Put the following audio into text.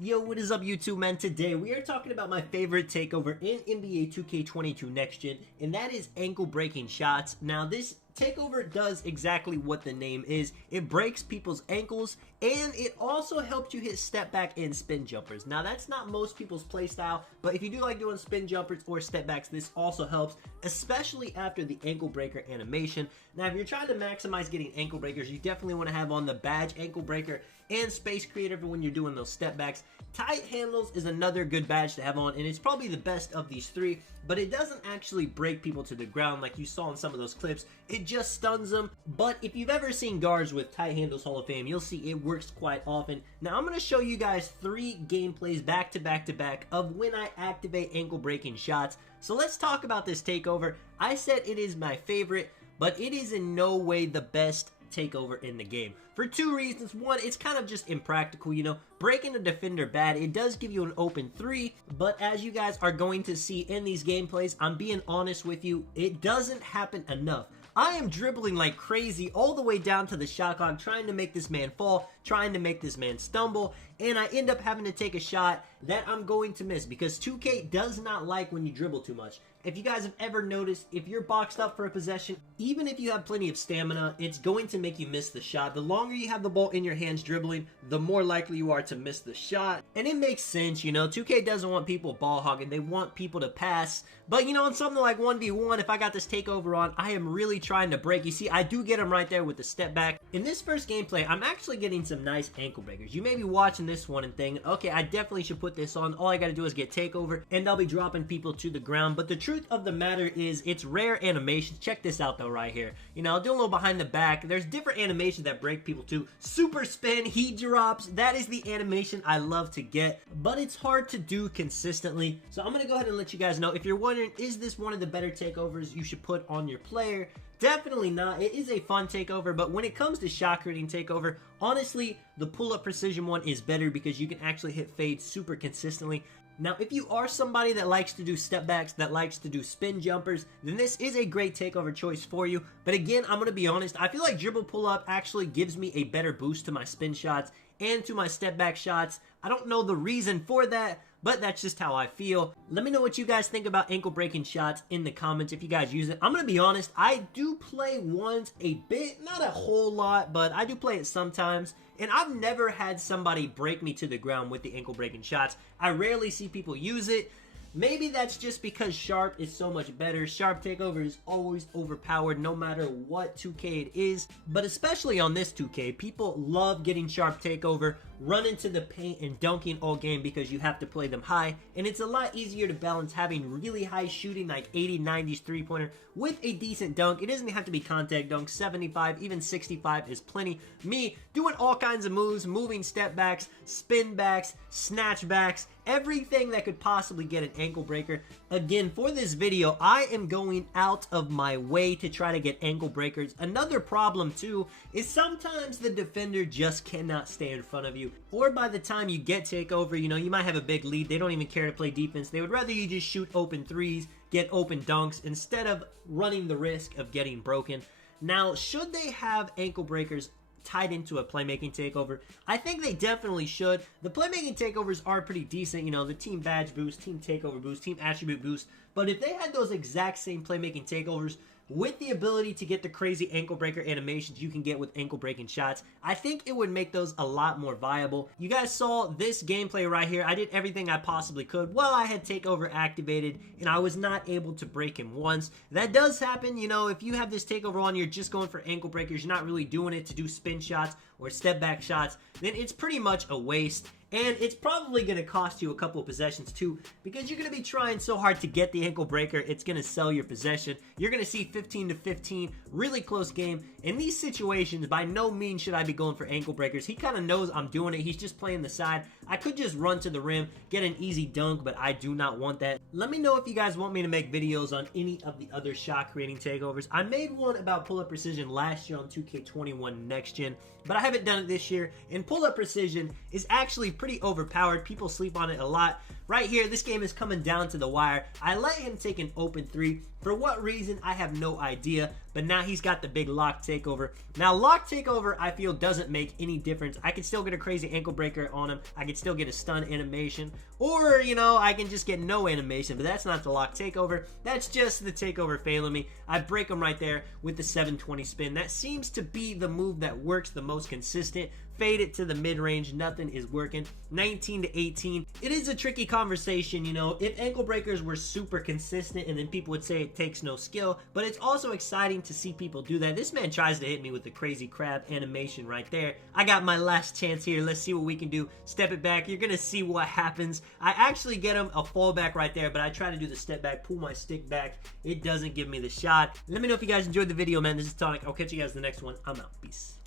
Yo, what is up YouTube, man? Today we are talking about my favorite takeover in NBA 2K22 Next Gen, and that is ankle breaking shots. Now this takeover does exactly what the name is. It breaks people's ankles, and it also helps you hit step back and spin jumpers. Now that's not most people's playstyle, but if you do like doing spin jumpers or step backs, this also helps, especially after the ankle breaker animation. Now if you're trying to maximize getting ankle breakers, you definitely want to have on the badge ankle breaker and space creator for when you're doing those step backs. Tight handles is another good badge to have on, and it's probably the best of these three, but it doesn't actually break people to the ground like you saw in some of those clips. It just stuns them. But if you've ever seen guards with tight handles Hall of Fame, you'll see it works quite often. Now I'm going to show you guys 3 gameplays back to back to back of when I activate ankle breaking shots. So let's talk about this takeover. I said it is my favorite, but it is in no way the best takeover in the game for 2 reasons. One, it's kind of just impractical, you know, breaking a defender bad. It does give you an open 3, but as you guys are going to see in these gameplays, I'm being honest with you, it doesn't happen enough. I am dribbling like crazy all the way down to the shot clock, trying to make this man fall, trying to make this man stumble, and I end up having to take a shot that I'm going to miss because 2K does not like when you dribble too much. If you guys have ever noticed, if you're boxed up for a possession, even if you have plenty of stamina, it's going to make you miss the shot. The longer you have the ball in your hands dribbling, the more likely you are to miss the shot. And it makes sense, you know, 2K doesn't want people ball hogging. They want people to pass. But, you know, in something like 1v1, if I got this takeover on, I am really trying to break. You see, I do get him right there with the step back. In this first gameplay, I'm actually getting some nice ankle breakers. You may be watching this one and thinking, okay, I definitely should put this on. All I gotta do is get takeover, and I'll be dropping people to the ground. But the truth of the matter is, it's rare animations. Check this out, though, right here. You know, I'll do a little behind the back. There's different animations that break people, too. Super spin, heat drops. That is the animation I love to get, but it's hard to do consistently. So I'm gonna go ahead and let you guys know. If you're wondering, is this one of the better takeovers you should put on your player? Definitely not. It is a fun takeover, but when it comes to shot creating takeover, honestly, the pull-up precision one is better because you can actually hit fades super consistently. Now, if you are somebody that likes to do step backs, that likes to do spin jumpers, then this is a great takeover choice for you. But again, I'm going to be honest, I feel like dribble pull-up actually gives me a better boost to my spin shots and to my step back shots. I don't know the reason for that, but that's just how I feel. Let me know what you guys think about ankle breaking shots in the comments if you guys use it. I'm gonna be honest, I do play ones a bit, not a whole lot, but I do play it sometimes. And I've never had somebody break me to the ground with the ankle breaking shots. I rarely see people use it. Maybe that's just because Sharp is so much better. Sharp takeover is always overpowered no matter what 2K it is. But especially on this 2K, people love getting Sharp takeover, run into the paint and dunking all game because you have to play them high. And it's a lot easier to balance having really high shooting like 80s, 90s three-pointer with a decent dunk. It doesn't have to be contact dunk. 75, even 65 is plenty. Me doing all kinds of moves, moving step backs, spin backs, snatch backs, everything that could possibly get an ankle breaker. Again, for this video, I am going out of my way to try to get ankle breakers. Another problem too is sometimes the defender just cannot stay in front of you, or by the time you get takeover, you know, you might have a big lead. They don't even care to play defense. They would rather you just shoot open threes, get open dunks, instead of running the risk of getting broken. Now, should they have ankle breakers tied into a playmaking takeover? I think they definitely should. The playmaking takeovers are pretty decent, you know, the team badge boost, team takeover boost, team attribute boost, but if they had those exact same playmaking takeovers with the ability to get the crazy ankle breaker animations you can get with ankle breaking shots, I think it would make those a lot more viable. You guys saw this gameplay right here. I did everything I possibly could while I had takeover activated, and I was not able to break him once. That does happen, you know, if you have this takeover on, you're just going for ankle breakers, you're not really doing it to do spin shots or step back shots, then it's pretty much a waste. And it's probably going to cost you a couple of possessions too, because you're going to be trying so hard to get the ankle breaker, it's going to sell your possession. You're going to see 15 to 15, really close game. In these situations, by no means should I be going for ankle breakers. He kind of knows I'm doing it. He's just playing the side. I could just run to the rim, get an easy dunk, but I do not want that. Let me know if you guys want me to make videos on any of the other shot creating takeovers. I made one about pull-up precision last year on 2K21 Next Gen, but I haven't done it this year. And pull-up precision is actually pretty overpowered. People sleep on it a lot. Right here, this game is coming down to the wire. I let him take an open three. For what reason, I have no idea, but now he's got the big lock takeover. Now, lock takeover, I feel, doesn't make any difference. I can still get a crazy ankle breaker on him. I can still get a stun animation, or, you know, I can just get no animation, but that's not the lock takeover. That's just the takeover failing me. I break him right there with the 720 spin. That seems to be the move that works the most consistent. Fade it to the mid-range, nothing is working. 19 to 18. It is a tricky conversation, you know. If ankle breakers were super consistent, and then people would say it takes no skill, but it's also exciting to see people do that. This man tries to hit me with the crazy crab animation right there. I got my last chance here. Let's see what we can do. Step it back. You're gonna see what happens. I actually get him a fallback right there, but I try to do the step back, pull my stick back. It doesn't give me the shot. Let me know if you guys enjoyed the video, man. This is Tonic. I'll catch you guys in the next one. I'm out. Peace.